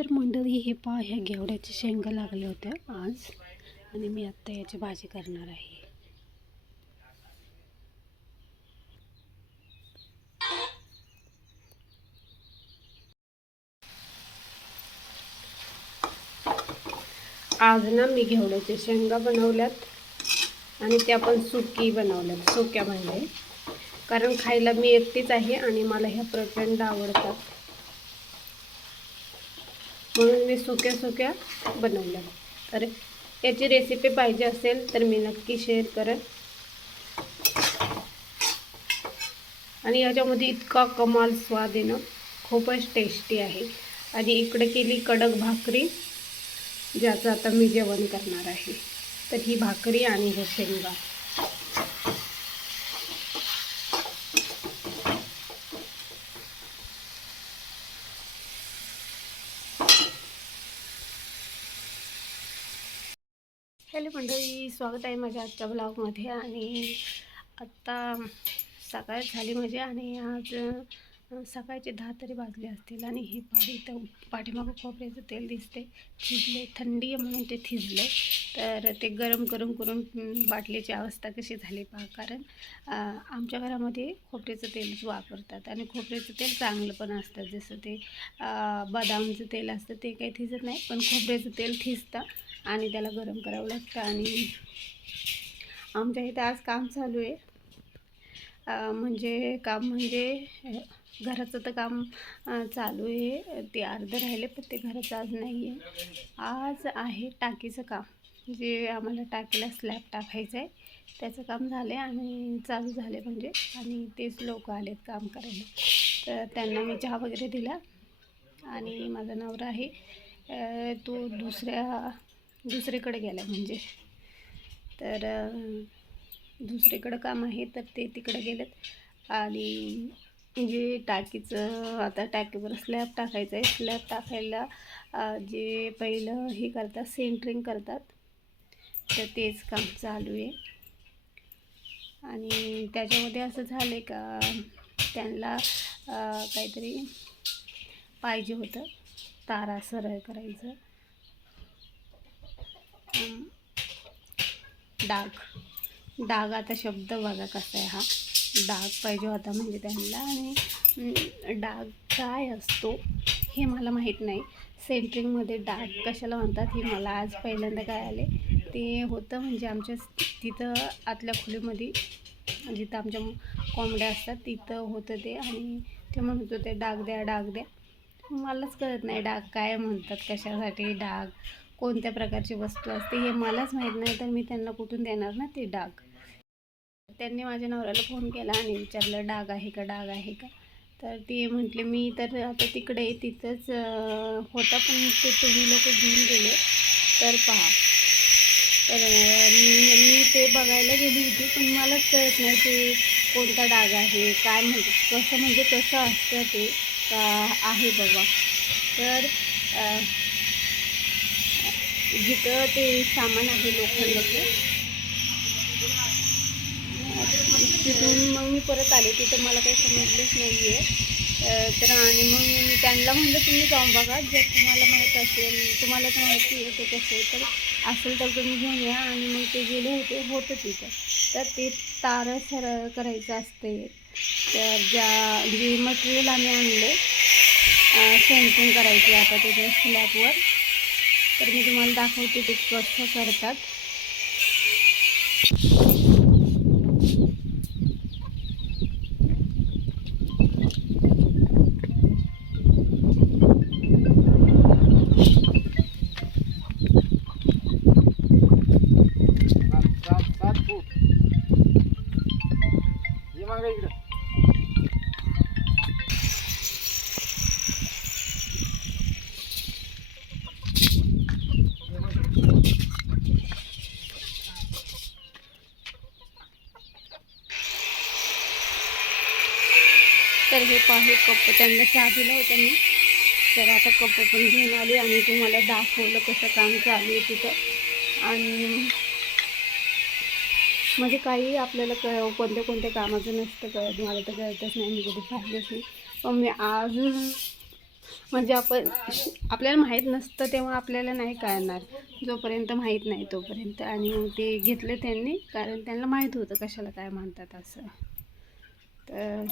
तर मंडळी हे पा ह्या घेवड्याच्या शेंगा लागल्या होत्या आज. आणि मी आत्ता याची भाजी करणार आहे. आज ना मी घेवड्याच्या शेंगा बनवल्यात आणि त्या पण सुकी बनवल्यात सुक्या भाज्या. कारण खायला मी एकटीच आहे आणि मला ह्या प्रचंड आवडतात. म्हणून मी सुक्या सुक्या बनवल्या. तर याची रेसिपी पाहिजे असेल तर मी नक्की शेअर करेन. आणि याच्यामध्ये इतका कमाल स्वाद येणं खूपच टेस्टी आहे. आणि इकडे केली कडक भाकरी ज्याचं आता मी जेवण करणार आहे. तर ही भाकरी आणि हे शेंगा. हॅलो मंडळी स्वागत आहे माझ्या आजच्या ब्लॉगमध्ये आणि आत्ता सकाळ झाली माझी आणि आज सकाळचे दहा तरी वाजले असतील आणि हे पाणी तर पाठीमागं खोबऱ्याचं तेल दिसते थिजले थंडी आहे म्हणून ते थिजले तर ते गरम करून करून बाटलीची अवस्था कशी झाली पहा. कारण आमच्या घरामध्ये खोबऱ्याचं तेलच वापरतात आणि खोबऱ्याचं तेल चांगलं पण असतं. जसं ते बदामचं तेल असतं ते काही थिजत नाही पण खोबऱ्याचं तेल थिजतं आणि त्याला गरम करावं लागतं आणि आमच्या इथं आज काम चालू आहे. म्हणजे काम म्हणजे घराचं तर काम चालू आहे. ते अर्धं राहिले पण ते घराचं आज नाही आहे. आज आहे टाकीचं काम. जे आम्हाला टाकीला स्लॅब टाकायचं आहे त्याचं काम झालं आहे आणि चालू झाले म्हणजे. आणि तेच लोक आलेत काम करायला. तर त्यांना मी चहा वगैरे दिला. आणि माझा नवरा आहे. तो दुसऱ्या दुसरीकडे गेला म्हणजे. तर दुसरीकडं काम आहे तर ते तिकडे गेलेत. आणि जे टाकीचं आता टाकीवर स्लॅब टाकायचं आहे स्लॅब टाकायला जे पहिलं हे करतात सेंटरिंग करतात. तर तेच काम चालू आहे. आणि त्याच्यामध्ये असं झालं आहे का त्यांना काहीतरी पाहिजे होतं. तारा सरळ करायचं. डाग. डाग आता शब्द बघा कसा आहे हा. डाग पाहिजे होता म्हणजे त्यांना आणि डाग काय असतो हे मला माहीत नाही. सेंटरिंगमध्ये डाग कशाला म्हणतात हे मला आज पहिल्यांदा काय आले ते होतं म्हणजे आमच्या तिथं आतल्या खोलीमध्ये जिथं आमच्या कोंबड्या असतात तिथं होतं ते आणि ते म्हणत होते डाग द्या डाग द्या. मलाच कळत नाही डाग काय म्हणतात कशासाठी डाग. कोणत्या प्रकारची वस्तू असते हे मलाच माहीत नाही तर मी त्यांना कुठून देणार ना ते डाग? त्यांनी माझ्या नवऱ्याला फोन केला आणि विचारलं डाग आहे का डाग आहे का? तर ते म्हटले मी तर आता तिकडे तिथंच होता पण ते तुम्ही लोक घेऊन गेले तर पहा. तर मी मी ते बघायला गेली होती पण मलाच कळत नाही ते कोणता डाग आहे काय म्हणजे कसं म्हणजे कसं असतं ते आहे बाबा. तर जिथं ते सामान आहे लोखंडाचं. तिथून मग मी परत आले तिथं मला काही समजलंच नाही आहे तर आणि मग मी त्यांना म्हणलं तुम्ही जाऊन बघा जर तुम्हाला माहीत असेल तुम्हाला तर माहिती आहे ते कसं आहे तर असेल तर तुम्ही घेऊन या. आणि मग ते गेले होते होतं तिथं. तर ते तारं सरळ करायचं असते तर ज्या जे मटेरियल आम्ही आणले सेंटिंग करायची आता त्याच्या स्लॅबवर तर मी तुम्हाला दाखवते ते कसं करतात. हे पाहे कप त्यांना चहा दिला होता मी. तर आता कप पण घेऊन आली आणि तुम्हाला दाखवलं कसं काम चालू आहे तिथं. आणि म्हणजे काही आपल्याला क कोणत्या कोणत्या कामाचं नसतं कळत. मला तर कळतच नाही मी कधी पाहिलंच नाही. पण मी आज म्हणजे आपण आपल्याला माहीत नसतं तेव्हा आपल्याला नाही कळणार. जोपर्यंत माहीत नाही तोपर्यंत. आणि मग ते घेतले त्यांनी कारण त्यांना माहीत होतं कशाला काय म्हणतात असं. तर